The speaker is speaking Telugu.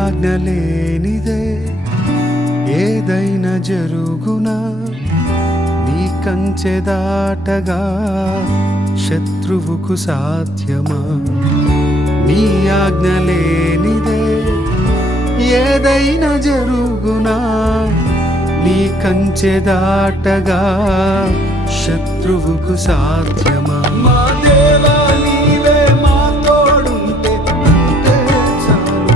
ఆజ్ఞ లేనిదే ఏదైనా జరుగునా, నీ కంచె దాటగా శత్రువుకు సాధ్యమా? నీ ఆజ్ఞ లేనిదే ఏదైనా జరుగునా, నీ కంచె దాటగా శత్రువుకు సాధ్యమా? మా దేవా నీవే మా తోడుంటే అంతే చాలు.